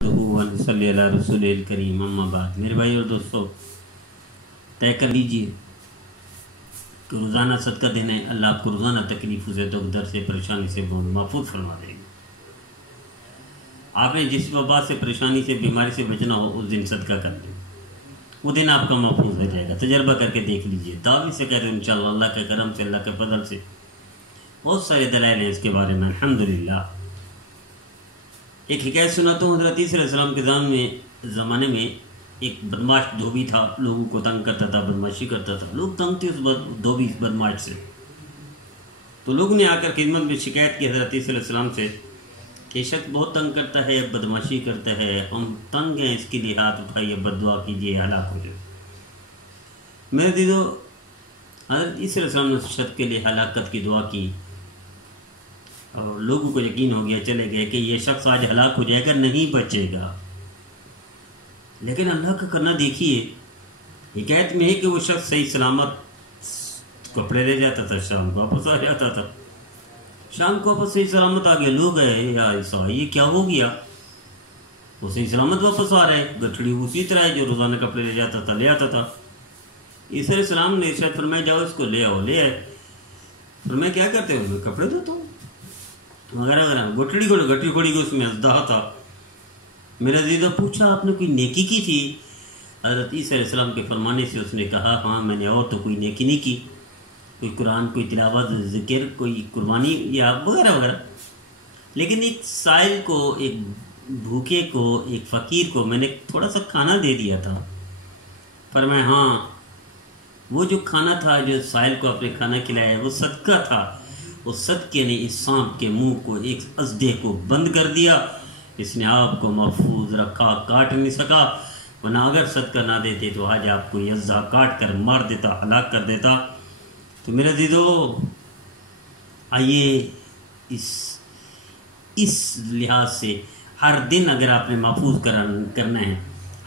صلی اللہ رسول الکریم اما بعد میرے بھائی اور دوستوں، طے کر لیجئے کہ روزانہ صدقہ دینا ہے۔ اللہ آپ کو روزانہ تکلیفوں سے، دکھ درد سے، پریشانی سے محفوظ فرما دے گا۔ آپ نے جس وبا سے، پریشانی سے، بیماری سے بچنا ہو، اس دن صدقہ کر لیں، وہ دن آپ کا محفوظ ہو جائے گا۔ تجربہ کر کے دیکھ لیجئے، دعوی سے کہتے ہیں انشاءاللہ، اللہ کے کرم سے، اللہ کے فضل سے۔ بہت سارے دلائل ہیں اس کے بارے میں، الحمدللہ۔ ایک حکایت سناتا ہوں۔ حضرت عیسیٰ علیہ السلام کے زمانے میں ایک بدماش دھوبی تھا، لوگوں کو تنگ کرتا تھا، بدماشی کرتا تھا۔ لوگ تنگ تھے اس دھوبی بدماش سے، تو لوگوں نے آ کر خدمت میں شکایت کی حضرت عیسیٰ علیہ السلام سے کہ شخص بہت تنگ کرتا ہے، بدماشی کرتا ہے، ہم تنگ ہیں، اس کے لیے ہاتھ اٹھائیے، بد دعا کیجیے، ہلاک ہو جائے۔ میرے دیدو، حضرت عیسیٰ علیہ السلام نے اس شخص کے لیے ہلاکت کی دعا کی، اور لوگوں کو یقین ہو گیا، چلے گئے کہ یہ شخص آج ہلاک ہو جائے گا، نہیں بچے گا۔ لیکن اللہ کا کرنا دیکھیے، حکایت میں ہے کہ وہ شخص صحیح سلامت کپڑے لے جاتا تھا، شام کو واپس آ جاتا تھا، شام کو واپس صحیح سلامت آ گیا۔ لوگ گئے، یا عیسیٰ یہ کیا ہو گیا؟ وہ صحیح سلامت واپس آ رہے، گٹھڑی اسی طرح ہے جو روزانہ کپڑے لے جاتا تھا، لے آتا تھا۔ عیسیٰ علیہ السلام نے ارشاد فرمایا، جاؤ اس کو لے آؤ، لے آئے۔ فرمایا کیا کرتے ہو؟ میں کپڑے دھوتا ہوں وغیرہ وغیرہ۔ گٹھی پڑی گئی، اس میں ازدہا تھا۔ میرا دیدہ پوچھا، آپ نے کوئی نیکی کی تھی؟ حضرت عیسیٰ علیہ السلام کے فرمانے سے اس نے کہا، ہاں میں نے اور تو کوئی نیکی نہیں کی، کوئی قرآن، کوئی تلاوت، ذکر، کوئی قربانی یا وغیرہ وغیرہ، لیکن ایک سائل کو، ایک بھوکے کو، ایک فقیر کو میں نے تھوڑا سا کھانا دے دیا تھا۔ فرمایا ہاں، وہ جو کھانا تھا، جو سائل کو آپ نے کھانا کھلایا، وہ صدقہ تھا۔ اس صدقے نے اس سانپ کے منہ کو، ایک ازدے کو بند کر دیا، اس نے آپ کو محفوظ رکھا، کاٹ نہیں سکا، ورنہ اگر صدقہ نہ دیتے تو آج آپ کو یہ ازدہا کاٹ کر مار دیتا، ہلاک کر دیتا۔ تو میرا دیدو، آئیے اس لحاظ سے ہر دن اگر آپ نے محفوظ کرنا ہے،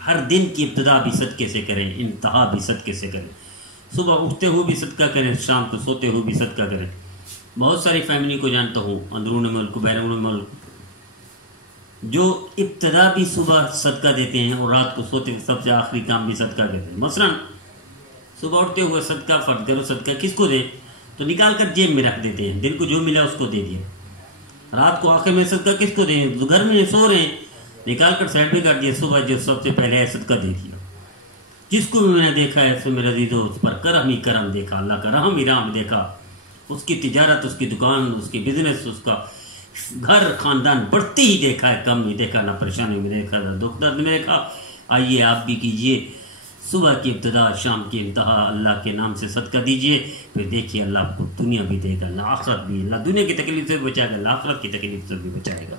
ہر دن کی ابتدا بھی صدقے سے کریں، انتہا بھی صدقے سے کریں۔ صبح اٹھتے ہوئے بھی صدقہ کریں، شام کو سوتے ہوئے بھی صدقہ کریں۔ بہت ساری فیملی کو جانتا ہوں، اندرون ملک، بیرون ملک، جو ابتدا بھی صبح صدقہ دیتے ہیں اور رات کو سوتے ہوئے سب سے آخری کام بھی صدقہ کرتے ہیں۔ مثلا صبح اٹھتے ہوئے صدقہ فرض کرو، صدقہ کس کو دیں؟ تو نکال کر جیب میں رکھ دیتے ہیں، دن کو جو ملا اس کو دے دیا۔ رات کو آخر میں صدقہ کس کو دیں؟ گھر میں سو رہے ہیں، نکال کر سائڈ پہ کر دیا، صبح جو سب سے پہلے ہے صدقہ دے دیا۔ جس کو بھی میں نے دیکھا ہے، میرا دیدو، اس پر کرم ہی کرم دیکھا، اللہ کا رحم ہی رحم دیکھا۔ اس کی تجارت، اس کی دکان، اس کی بزنس، اس کا گھر خاندان بڑھتے ہی دیکھا ہے، کم نہیں دیکھا، نہ پریشانی میں دیکھا، نہ دکھ درد میں دیکھا۔ آئیے آپ بھی کیجئے، صبح کی ابتدا، شام کی انتہا، اللہ کے نام سے صدقہ دیجئے، پھر دیکھیے اللہ آپ کو دنیا بھی دے گا، اللہ آخرت بھی، اللہ دنیا کی تکلیف سے بھی بچائے گا، اللہ آخرت کی تکلیف سے بھی بچائے گا۔